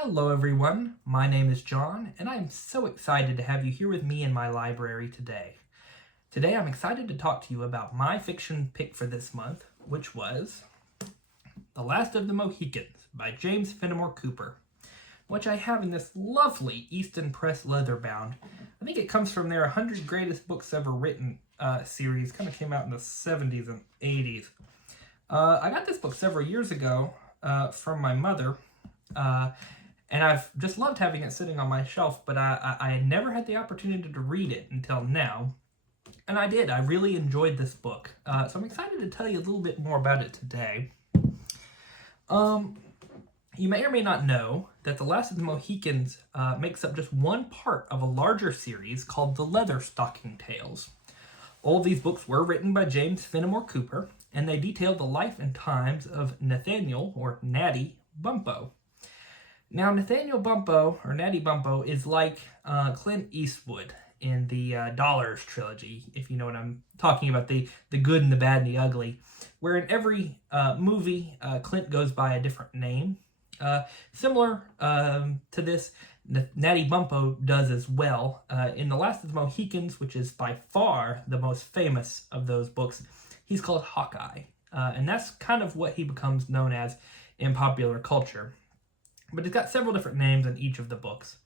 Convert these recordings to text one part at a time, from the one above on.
Hello everyone, my name is John, and I am so excited to have you here with me in my library today. Today I'm excited to talk to you about my fiction pick for this month, which was The Last of the Mohicans by James Fenimore Cooper, which I have in this lovely Easton Press leatherbound. I think it comes from their 100 Greatest Books Ever Written series, kind of came out in the 70s and 80s. I got this book several years ago from my mother, and I've just loved having it sitting on my shelf, but I had never had the opportunity to read it until now. And I did. I really enjoyed this book. So I'm excited to tell you a little bit more about it today. You may or may not know that The Last of the Mohicans makes up just one part of a larger series called The Leatherstocking Tales. All of these books were written by James Fenimore Cooper, and they detail the life and times of Nathaniel, or Natty, Bumppo. Now, Nathaniel Bumppo, or Natty Bumppo, is like Clint Eastwood in the Dollars trilogy, if you know what I'm talking about, the good and the bad and the ugly, where in every movie, Clint goes by a different name. Similar to this, Natty Bumppo does as well. In The Last of the Mohicans, which is by far the most famous of those books, he's called Hawkeye. And that's kind of what he becomes known as in popular culture. But it's got several different names in each of the books.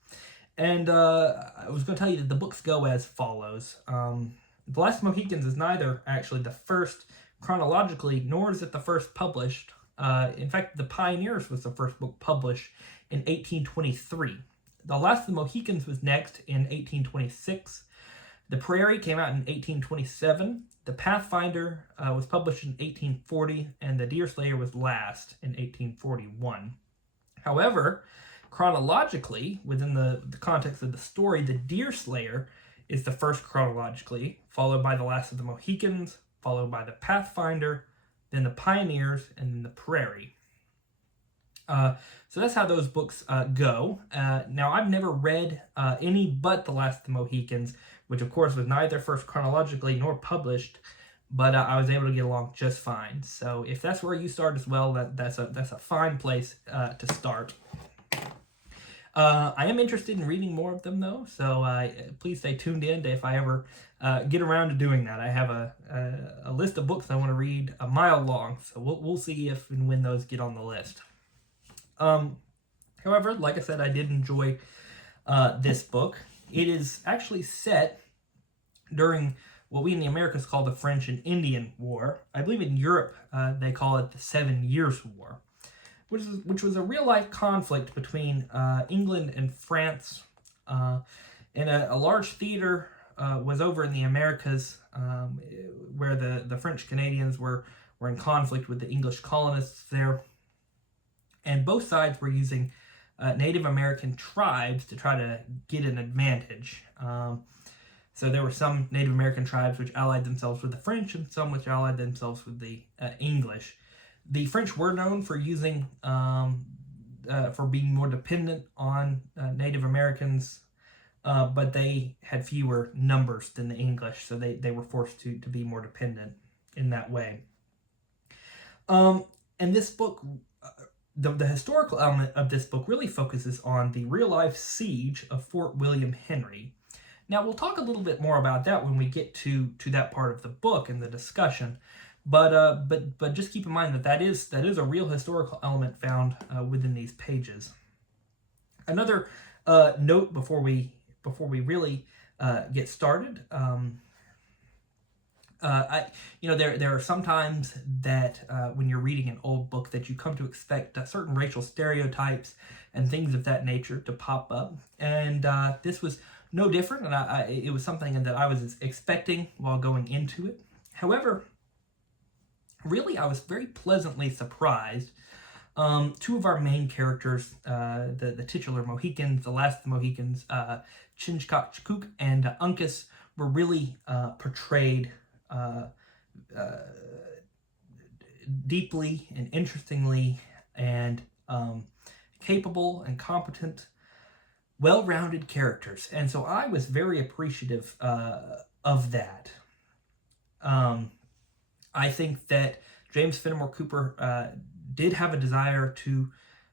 And I was going to tell you that the books go as follows. The Last of the Mohicans is neither actually the first chronologically, nor is it the first published. In fact, The Pioneers was the first book published in 1823. The Last of the Mohicans was next in 1826. The Prairie came out in 1827. The Pathfinder was published in 1840, and The Deerslayer was last in 1841. However, chronologically, within the context of the story, The Deerslayer is the first chronologically, followed by The Last of the Mohicans, followed by The Pathfinder, then The Pioneers, and then The Prairie. So that's how those books go. Now, I've never read any but The Last of the Mohicans, which of course was neither first chronologically nor published, but I was able to get along just fine. So if that's where you start as well, that's a fine place to start. I am interested in reading more of them though, so please stay tuned in to if I ever get around to doing that. I have a list of books I want to read a mile long, so we'll see if and when those get on the list. However, like I said, I did enjoy this book. It is actually set during what we in the Americas call the French and Indian War. I believe in Europe they call it the 7 Years' War, which was a real-life conflict between England and France. And a large theater was over in the Americas where the French Canadians were in conflict with the English colonists there. And both sides were using Native American tribes to try to get an advantage. So there were some Native American tribes which allied themselves with the French and some which allied themselves with the English. The French were known for using, for being more dependent on Native Americans, but they had fewer numbers than the English, so they were forced to be more dependent in that way. And this book, the historical element of this book really focuses on the real-life siege of Fort William Henry. Now, we'll talk a little bit more about that when we get to that part of the book and the discussion. But just keep in mind that is a real historical element found within these pages. Another note before we really get started. There are some times that when you're reading an old book that you come to expect certain racial stereotypes and things of that nature to pop up, and this was no different, and it was something that I was expecting while going into it. However, really, I was very pleasantly surprised. Two of our main characters, the titular Mohicans, the Last of the Mohicans, Chingachgook and Uncas, were really portrayed deeply and interestingly and capable and competent, well-rounded characters. And so I was very appreciative of that. I think that James Fenimore Cooper did have a desire to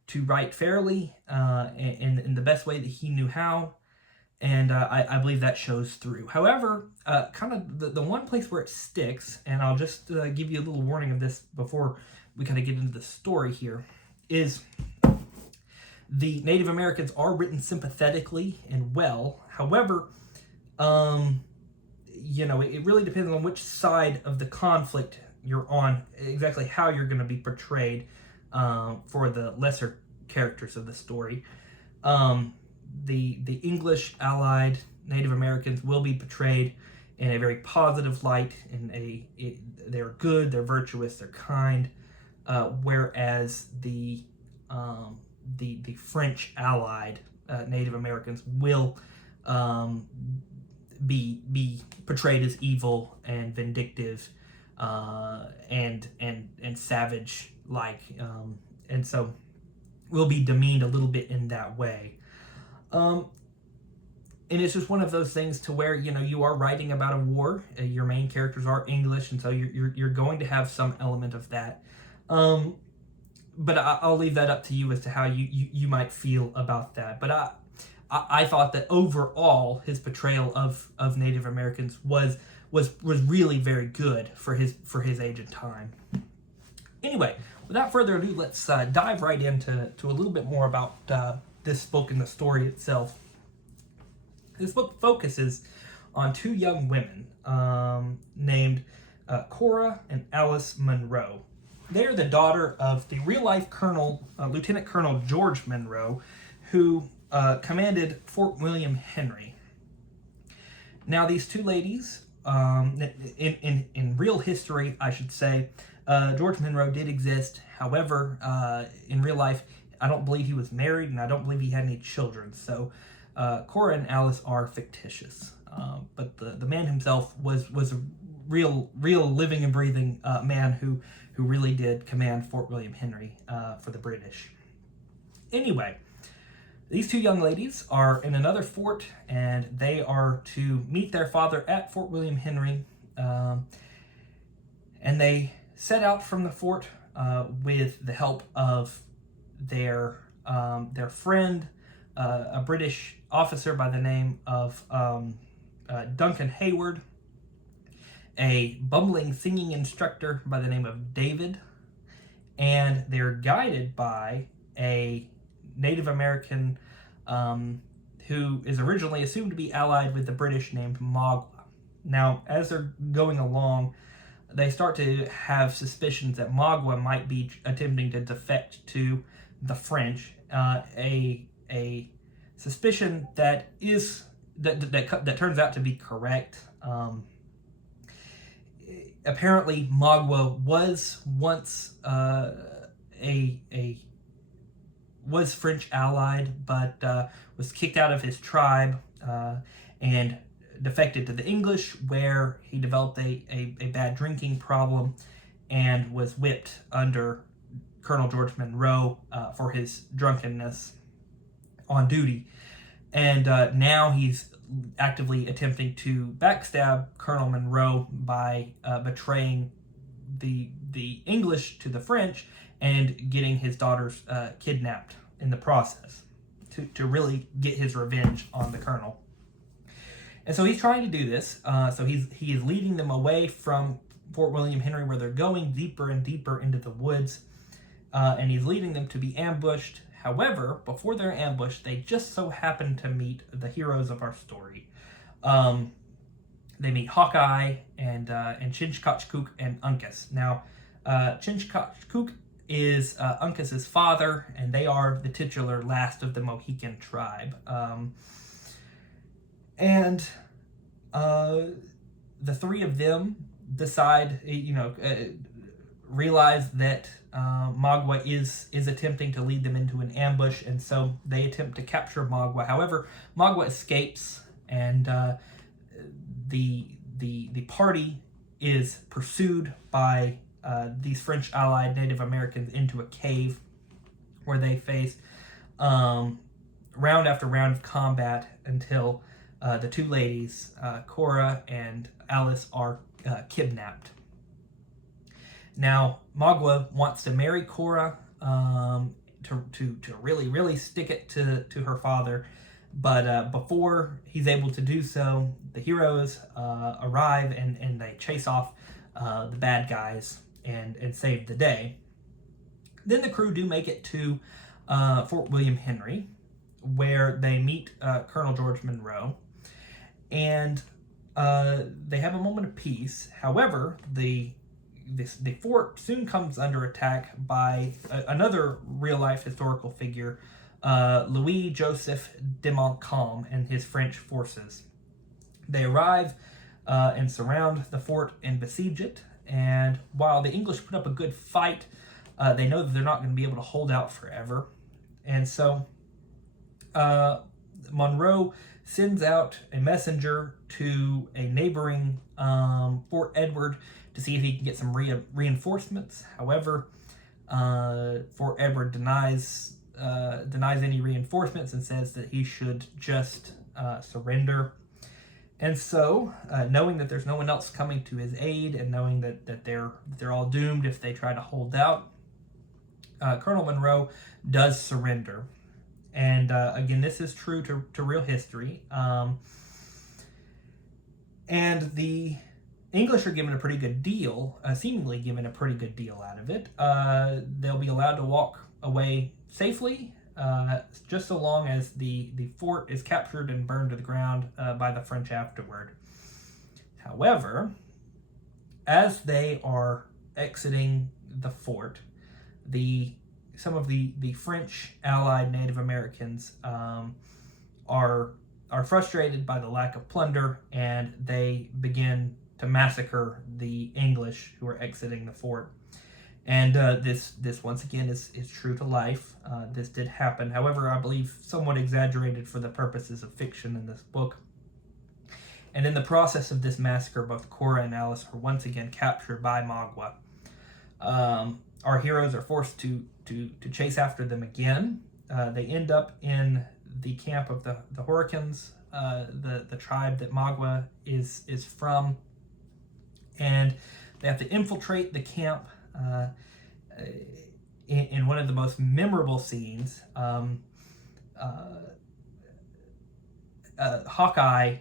to write fairly in the best way that he knew how. And I believe that shows through. However, kind of the one place where it sticks, and I'll just give you a little warning of this before we kind of get into the story here, is the Native Americans are written sympathetically and well. However, it really depends on which side of the conflict you're on, exactly how you're going to be portrayed for the lesser characters of the story. The English allied Native Americans will be portrayed in a very positive light. They're good, they're virtuous, they're kind, whereas the French allied Native Americans will be portrayed as evil and vindictive and savage like, and so will be demeaned a little bit in that way. And it's just one of those things to where, you are writing about a war. Your main characters are English, and so you're going to have some element of that. But I'll leave that up to you as to how you might feel about that. But I thought that overall his portrayal of Native Americans was really very good for his age and time. Anyway, without further ado, let's dive right into a little bit more about this book and the story itself. This book focuses on two young women named Cora and Alice Monroe. They are the daughter of the real-life Lieutenant Colonel George Monroe, who commanded Fort William Henry. Now, these two ladies, in real history, I should say, George Monroe did exist. However, in real life, I don't believe he was married, and I don't believe he had any children. So Cora and Alice are fictitious. But the man himself was a real living and breathing man who really did command Fort William Henry for the British. Anyway, these two young ladies are in another fort, and they are to meet their father at Fort William Henry. And they set out from the fort with the help of their friend, a British officer by the name of Duncan Hayward, a bumbling singing instructor by the name of David, and they're guided by a Native American who is originally assumed to be allied with the British named Magua. Now, as they're going along, they start to have suspicions that Magua might be attempting to defect to the French, a suspicion that turns out to be correct. Apparently, Magua was once was French allied, but was kicked out of his tribe and defected to the English, where he developed a bad drinking problem and was whipped under Colonel George Monroe for his drunkenness on duty. And now he's actively attempting to backstab Colonel Monroe by betraying the English to the French and getting his daughters kidnapped in the process to really get his revenge on the colonel. And so he's trying to do this. So he is leading them away from Fort William Henry, where they're going deeper and deeper into the woods, and he's leading them to be ambushed. However, before they're ambushed, they just so happen to meet the heroes of our story. They meet Hawkeye and Chinchcockcook and Uncas. Now, Chinchcockcook is Uncas's father, and they are the titular last of the Mohican tribe. And the three of them decide, realize that Magua is attempting to lead them into an ambush, and so they attempt to capture Magua. However, Magua escapes, and the party is pursued by these French allied Native Americans into a cave, where they face round after round of combat until the two ladies, Cora and Alice, are kidnapped. Now, Magua wants to marry Cora, to really stick it to her father. But before he's able to do so, the heroes arrive and they chase off the bad guys and save the day. Then the crew do make it to Fort William Henry, where they meet Colonel George Monroe, and they have a moment of peace. However, the fort soon comes under attack by another real-life historical figure, Louis Joseph de Montcalm and his French forces. They arrive and surround the fort and besiege it, and while the English put up a good fight, they know that they're not going to be able to hold out forever. And so Monroe sends out a messenger to a neighboring Fort Edward to see if he can get some reinforcements. However, Fort Edward denies any reinforcements and says that he should just surrender. And so, knowing that there's no one else coming to his aid, and knowing that they're all doomed if they try to hold out, Colonel Monroe does surrender. And again, this is true to real history. And the English are given a pretty good deal, seemingly given a pretty good deal out of it. They'll be allowed to walk away safely, just so long as the fort is captured and burned to the ground by the French afterward. However, as they are exiting the fort, some of the French allied Native Americans are frustrated by the lack of plunder, and they begin to massacre the English who are exiting the fort. And this once again is true to life. This did happen. However, I believe somewhat exaggerated for the purposes of fiction in this book. And in the process of this massacre, both Cora and Alice are once again captured by Magua. Our heroes are forced to chase after them again. They end up in the camp of the Mohicans, the tribe that Magua is from, and they have to infiltrate the camp. In one of the most memorable scenes, Hawkeye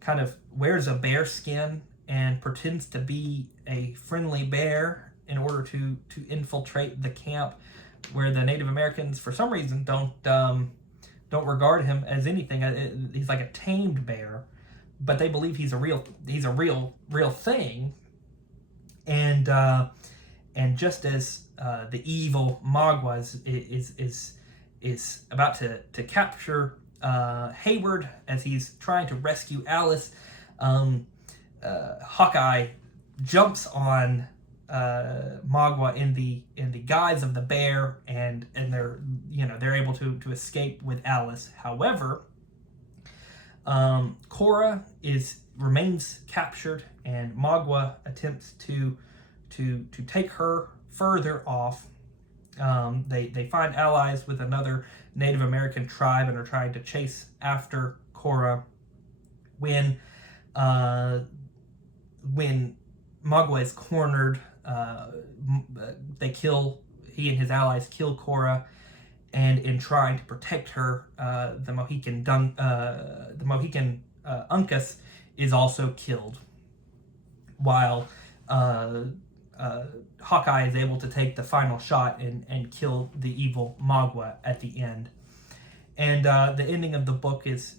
kind of wears a bear skin and pretends to be a friendly bear in order to infiltrate the camp, where the Native Americans, for some reason, don't regard him as anything. He's like a tamed bear, but they believe he's a real thing. And just as the evil Magua is about to capture Hayward as he's trying to rescue Alice, Hawkeye jumps on Magua in the guise of the bear, and they're able to escape with Alice. However, Cora remains captured, and Magua attempts to take her further off. They find allies with another Native American tribe and are trying to chase after Cora. When Magua is cornered, he and his allies kill Cora, and in trying to protect her, the Mohican Uncas is also killed, while Hawkeye is able to take the final shot and kill the evil Magua at the end. And the ending of the book is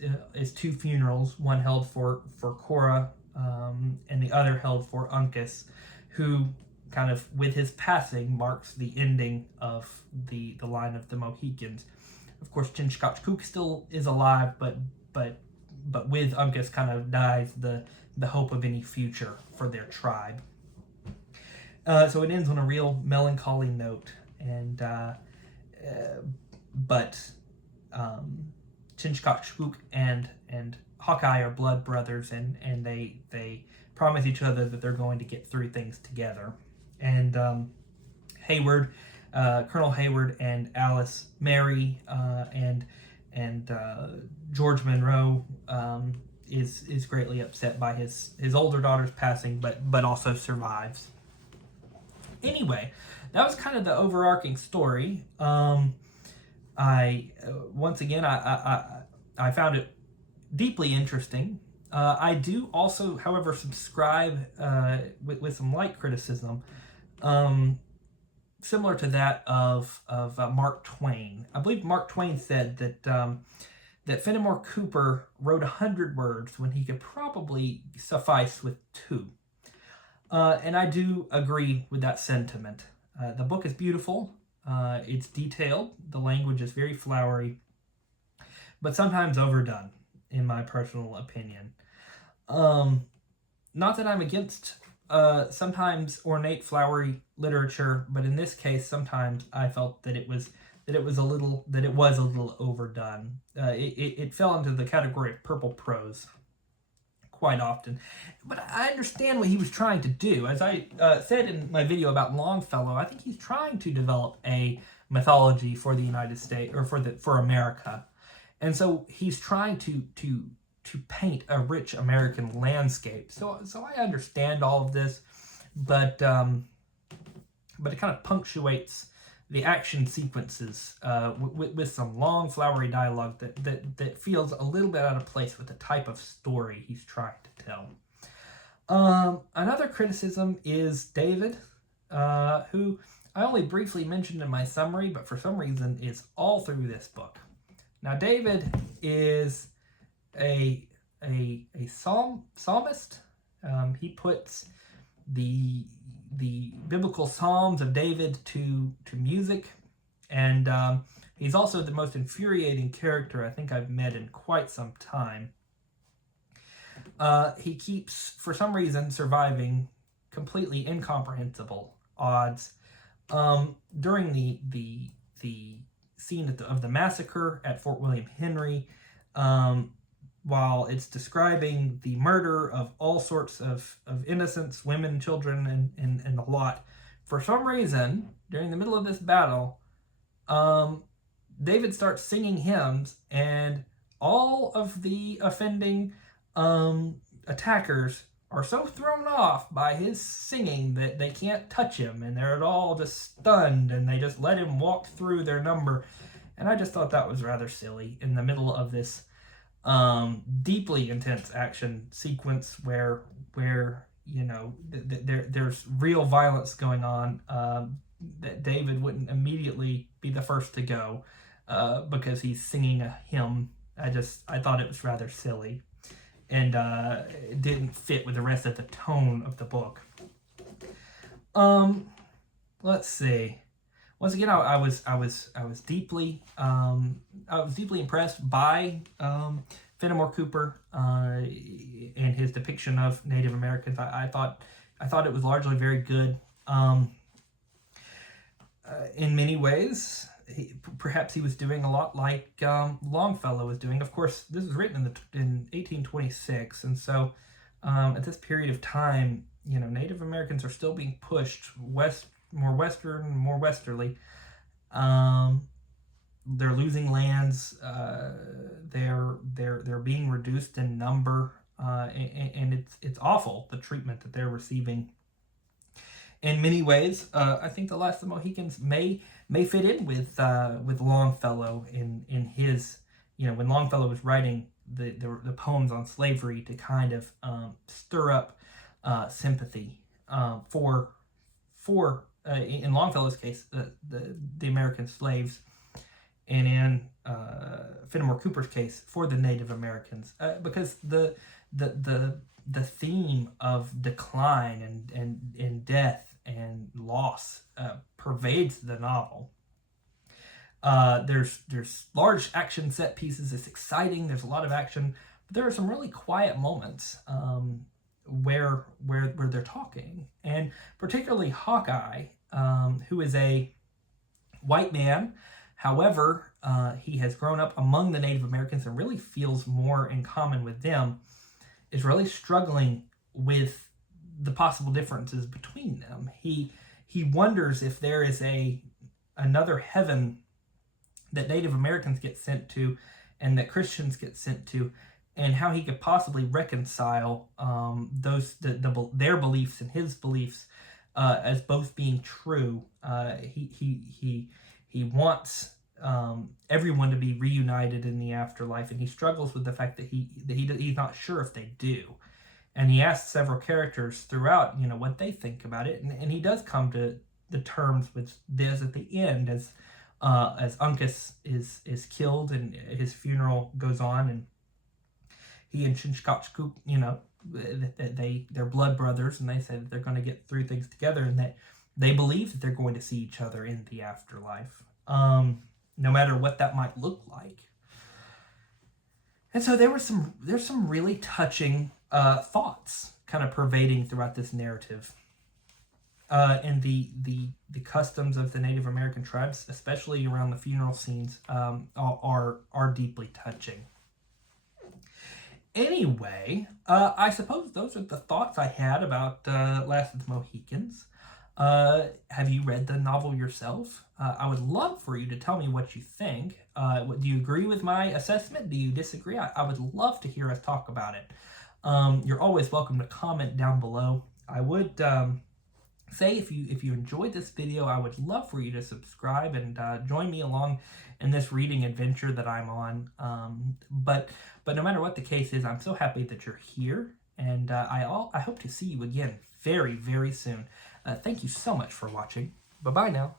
two funerals, one held for Cora and the other held for Uncas, who kind of, with his passing, marks the ending of the line of the Mohicans. Of course, Chingachgook still is alive, but with Uncas kind of dies the hope of any future for their tribe. So it ends on a real melancholy note, and but Chingachgook and Hawkeye are blood brothers, and they promise each other that they're going to get through things together. And Colonel Hayward and Alice marry, and George Monroe is greatly upset by his older daughter's passing, but also survives. Anyway, that was kind of the overarching story. I once again I found it deeply interesting. I do also, however, subscribe with some light criticism, um, similar to that of Mark Twain. I believe Mark Twain said that Fenimore Cooper wrote 100 words when he could probably suffice with 2. And I do agree with that sentiment. The book is beautiful. It's detailed. The language is very flowery, but sometimes overdone, in my personal opinion. Not that I'm against sometimes ornate, flowery literature, but in this case, sometimes I felt that it was a little overdone. It fell into the category of purple prose quite often. But I understand what he was trying to do. As I said in my video about Longfellow, I think he's trying to develop a mythology for the United States, or for America. And so he's trying to paint a rich American landscape. So I understand all of this, but it kind of punctuates the action sequences with some long, flowery dialogue that feels a little bit out of place with the type of story he's trying to tell. Another criticism is David, who I only briefly mentioned in my summary, but for some reason is all through this book. Now, David is a psalmist. He puts the biblical Psalms of David to music, and he's also the most infuriating character I think I've met in quite some time. He keeps, for some reason, surviving completely incomprehensible odds. During the scene of the massacre at Fort William Henry, while it's describing the murder of all sorts of innocents, women, children, and the lot, for some reason, during the middle of this battle, David starts singing hymns, and all of the offending attackers are so thrown off by his singing that they can't touch him, and they're all just stunned, and they just let him walk through their number. And I just thought that was rather silly in the middle of this deeply intense action sequence where you know there's real violence going on, that David wouldn't immediately be the first to go because he's singing a hymn. I thought it was rather silly, and it didn't fit with the rest of the tone of the book. Let's see. Once again, I was deeply impressed by Fenimore Cooper and his depiction of Native Americans. I thought it was largely very good. In many ways, perhaps he was doing a lot like Longfellow was doing. Of course, this was written in 1826, and so at this period of time, you know, Native Americans are still being pushed more western, more westerly. They're losing lands. They're being reduced in number, and it's awful, the treatment that they're receiving. In many ways, I think The Last of the Mohicans may fit in with Longfellow in his, you know, when Longfellow was writing the poems on slavery to kind of stir up sympathy for in Longfellow's case the American slaves, and in Fenimore Cooper's case for the Native Americans, because the theme of decline and death and loss pervades the novel. There's large action set pieces. It's exciting. There's a lot of action, but there are some really quiet moments where they're talking, and particularly Hawkeye, who is a white man. However, he has grown up among the Native Americans and really feels more in common with them, is really struggling with the possible differences between them. He wonders if there is another heaven that Native Americans get sent to and that Christians get sent to, and how he could possibly reconcile their beliefs and his beliefs as both being true. He wants everyone to be reunited in the afterlife, and he struggles with the fact that he's not sure if they do. And he asks several characters throughout, what they think about it, and he does come to the terms with this at the end, as Uncas is killed and his funeral goes on, and he and Chingachgook, they're blood brothers, and they say that they're going to get through things together, and that they believe that they're going to see each other in the afterlife, no matter what that might look like. And so there's some really touching thoughts kind of pervading throughout this narrative. And the customs of the Native American tribes, especially around the funeral scenes, are deeply touching. Anyway, I suppose those are the thoughts I had about Last of the Mohicans. Have you read the novel yourself? I would love for you to tell me what you think. Do you agree with my assessment? Do you disagree? I would love to hear us talk about it. You're always welcome to comment down below. I would say if you enjoyed this video, I would love for you to subscribe and join me along in this reading adventure that I'm on. But no matter what the case is, I'm so happy that you're here, and I hope to see you again very, very soon. Thank you so much for watching. Bye-bye now.